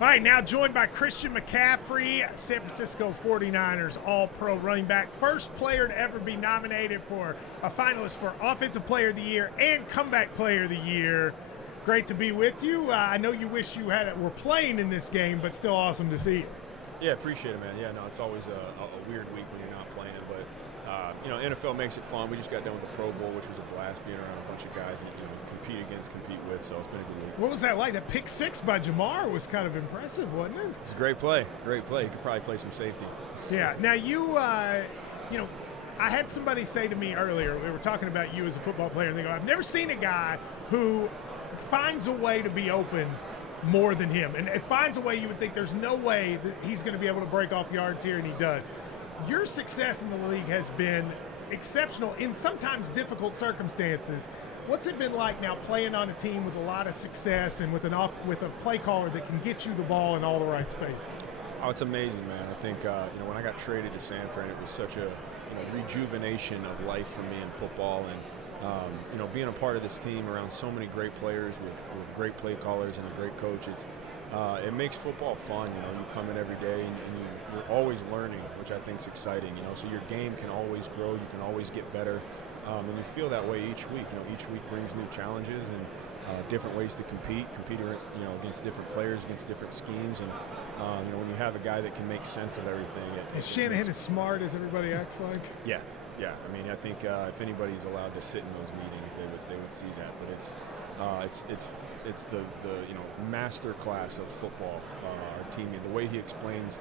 All right, now joined by Christian McCaffrey, San Francisco 49ers All-Pro running back. First player to ever be nominated for a finalist for Offensive Player of the Year and Comeback Player of the Year. Great to be with you. I know you wish you were playing in this game, but still awesome to see you. Yeah, appreciate it, man. Yeah, no, it's always a weird week when you're not playing, but NFL makes it fun. We just got done with the Pro Bowl, which was a blast, being around a bunch of guys that compete with, so it's been a good week. What was that like? That pick six by Jamar was kind of impressive, wasn't it? It's a great play. Great play. You could probably play some safety. Yeah. Now I had somebody say to me earlier, we were talking about you as a football player, and they go, I've never seen a guy who finds a way to be open more than him. And it finds a way you would think there's no way that he's going to be able to break off yards here, and he does. Your success in the league has been exceptional in sometimes difficult circumstances. What's it been like now playing on a team with a lot of success and with a play caller that can get you the ball in all the right spaces? Oh, it's amazing, man. I think when I got traded to San Fran, it was such a rejuvenation of life for me in football, and being a part of this team around so many great players with great play callers and a great coach. It makes football fun. You come in every day and you're always learning, which I think is exciting. So your game can always grow. You can always get better. And you feel that way each week. Each week brings new challenges and different ways to compete against different players, against different schemes. And when you have a guy that can make sense of everything. Is Shanahan as smart as everybody acts like? Yeah. I mean, I think if anybody's allowed to sit in those meetings, they would see that. But it's the master class of football. Our team, the way he explains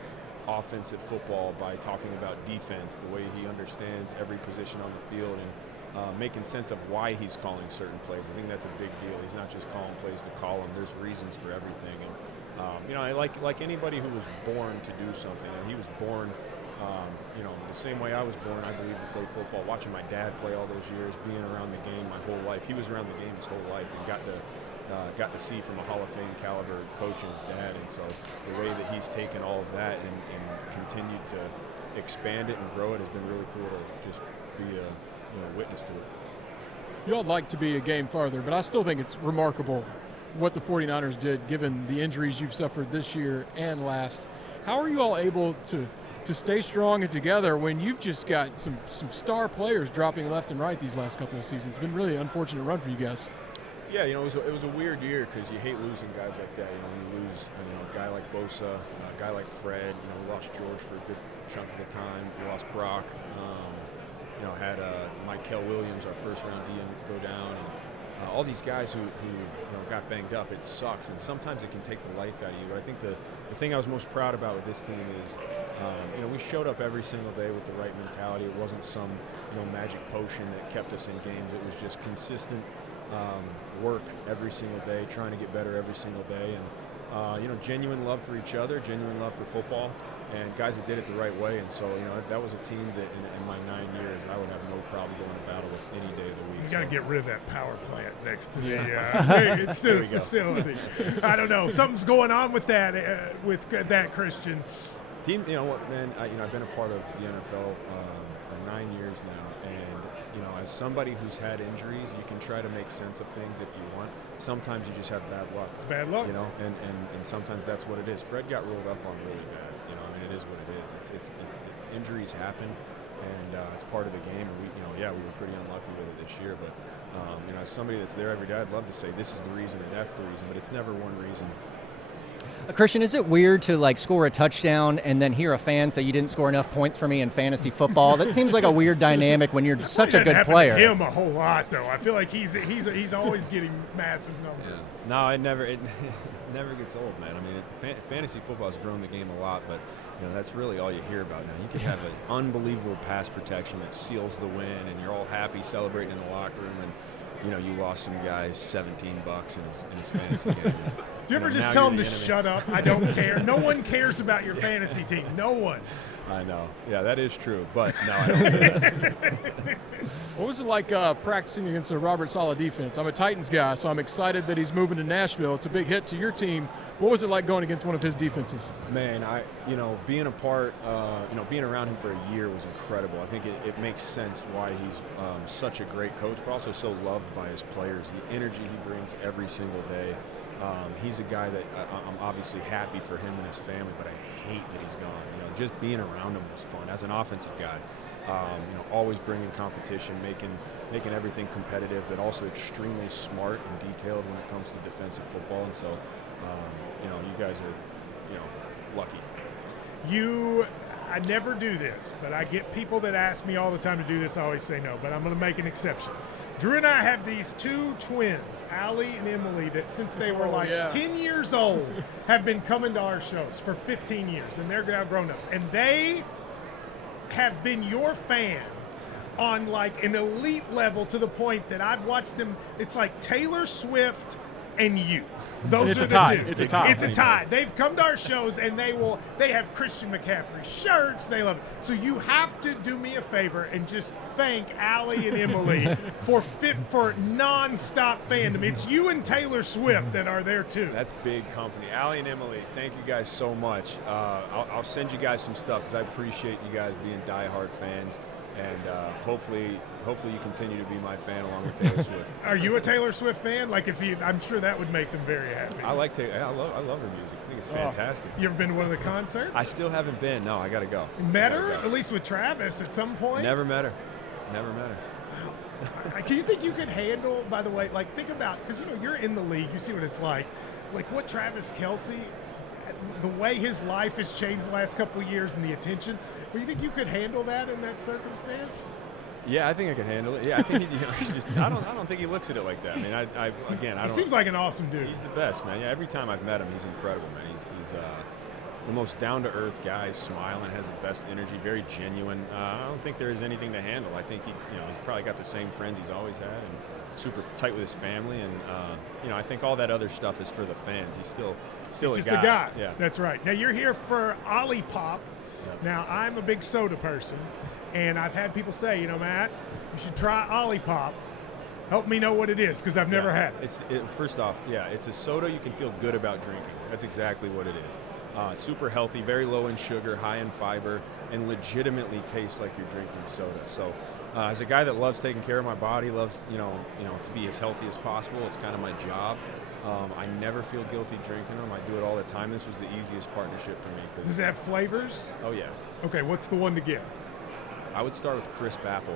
offensive football by talking about defense, the way he understands every position on the field, and making sense of why he's calling certain plays. I think that's a big deal. He's not just calling plays to call them. There's reasons for everything. And I like anybody who was born to do something, and he was born. The same way I was born, I believe, to play football. Watching my dad play all those years, being around the game my whole life. He was around the game his whole life and got to see from a Hall of Fame caliber coach and his dad. And so the way that he's taken all of that and continued to expand it and grow it has been really cool to just be a witness to it. Y'all would like to be a game farther, but I still think it's remarkable what the 49ers did given the injuries you've suffered this year and last. How are you all able to stay strong and together when you've just got some star players dropping left and right these last couple of seasons? It's been really an unfortunate run for you guys. Yeah, it was a weird year because you hate losing guys like that. When you lose a guy like Bosa, a guy like Fred. We lost George for a good chunk of the time. We lost Brock. Had Michael Williams, our first-round DM, go down. And all these guys who got banged up, it sucks. And sometimes it can take the life out of you. But I think the thing I was most proud about with this team is, we showed up every single day with the right mentality. It wasn't some, magic potion that kept us in games. It was just consistent work every single day, trying to get better every single day, and genuine love for each other, genuine love for football, and guys that did it the right way. And so that was a team that in my 9 years I would have no problem going to battle with any day of the week. You got to get rid of that power plant next to the facility. I don't know, something's going on with that Christian. Team, what, man? I've been a part of the NFL for 9 years now, and as somebody who's had injuries, you can try to make sense of things if you want. Sometimes you just have bad luck. It's bad luck. And sometimes that's what it is. Fred got rolled up on really bad. It is what it is. Injuries happen, and it's part of the game. And we were pretty unlucky with it this year. But as somebody that's there every day, I'd love to say this is the reason and that's the reason, but it's never one reason. Christian, is it weird to score a touchdown and then hear a fan say you didn't score enough points for me in fantasy football? That seems like a weird dynamic when you're such a good player. To him a whole lot though. I feel like he's always getting massive numbers. Yeah. No, it never gets old, man. I mean, fantasy football has grown the game a lot, but that's really all you hear about now. You can have an unbelievable pass protection that seals the win, and you're all happy celebrating in the locker room, and you lost some guys $17 in his fantasy game. Do you ever just tell them to shut up? I don't care. No one cares about your fantasy team. No one. I know. Yeah, that is true. But no, I don't say that. What was it like practicing against a Robert Saleh defense? I'm a Titans guy, so I'm excited that he's moving to Nashville. It's a big hit to your team. What was it like going against one of his defenses? Man, being a part, being around him for a year was incredible. I think it makes sense why he's such a great coach, but also so loved by his players. The energy he brings every single day. He's a guy that I'm obviously happy for him and his family, but I hate that he's gone. Just being around him was fun. As an offensive guy, always bringing competition, making everything competitive, but also extremely smart and detailed when it comes to defensive football. And so, you guys are, lucky. I never do this, but I get people that ask me all the time to do this. I always say no, but I'm going to make an exception. Drew and I have these two twins, Allie and Emily, that since they were 10 years old have been coming to our shows for 15 years, and they're now grown-ups. And they have been your fan on like an elite level to the point that I've watched them. It's like Taylor Swift and you. Those are the two. It's a tie. It's a tie. They've come to our shows and they have Christian McCaffrey shirts. They love it. So you have to do me a favor and just thank Allie and Emily for nonstop fandom. It's you and Taylor Swift that are there too. That's big company. Allie and Emily, thank you guys so much. I'll send you guys some stuff because I appreciate you guys being diehard fans. And hopefully you continue to be my fan along with Taylor Swift. Are you a Taylor Swift fan? Like, I'm sure that would make them very happy. I like Taylor. I love her music. I think it's fantastic. You ever been to one of the concerts? I still haven't been. No, I got to go. Met her? At least with Travis at some point? Never met her. Do you think you could handle, by the way, like think about, because you're in the league, you see what it's like what Travis Kelce, the way his life has changed the last couple of years and the attention, do you think you could handle that in that circumstance? Yeah, I think I could handle it. Yeah, I think I don't think he looks at it like that. I mean, he seems like an awesome dude. He's the best, man. Yeah, every time I've met him, he's incredible, man. He's the most down-to-earth guy, smiling, has the best energy, very genuine. I don't think there is anything to handle. I think he's probably got the same friends he's always had, and super tight with his family. And I think all that other stuff is for the fans. He's still just a guy. Yeah, that's right. Now you're here for Ollipop. Yep. Now I'm a big soda person, and I've had people say, Matt, you should try Ollipop. Help me know what it is, because I've never had it. First off, it's a soda you can feel good about drinking. That's exactly what it is. Super healthy, very low in sugar, high in fiber, and legitimately tastes like you're drinking soda. So, as a guy that loves taking care of my body, loves to be as healthy as possible, it's kind of my job. I never feel guilty drinking them. I do it all the time. This was the easiest partnership for me. Does it have flavors? Oh yeah. Okay, what's the one to get? I would start with crisp apple.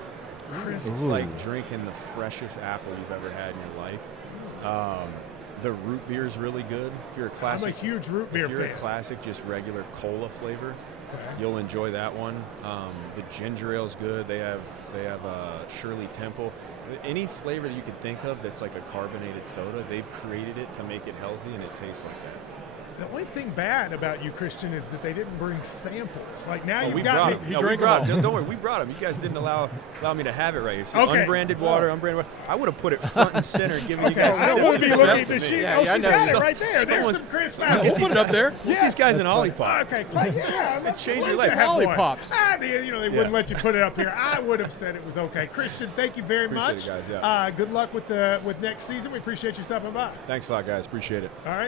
It's like drinking the freshest apple you've ever had in your life. The root beer is really good. If you're a classic, I'm a huge root beer fan. If you're a classic, just regular cola flavor, you'll enjoy that one. The ginger ale's good. They have Shirley Temple. Any flavor that you could think of that's like a carbonated soda, they've created it to make it healthy, and it tastes like that. The only thing bad about you, Christian, is that they didn't bring samples. Like now we got them. We brought them. Don't worry, we brought them. You guys didn't allow me to have it right here. So unbranded water, unbranded water. I would have put it front and center and given you guys. I don't want to be looking at the sheet. She's got it right there. There's some crisp apples. We'll put it up there. Get these guys an Ollipop. Okay, yeah. Change your life. Ollipops. They wouldn't let you put it up here. I would have said it was okay. Christian, thank you very much. Appreciate it, guys. Good luck with next season. We appreciate you stopping by. Thanks a lot, guys. Appreciate it. All right.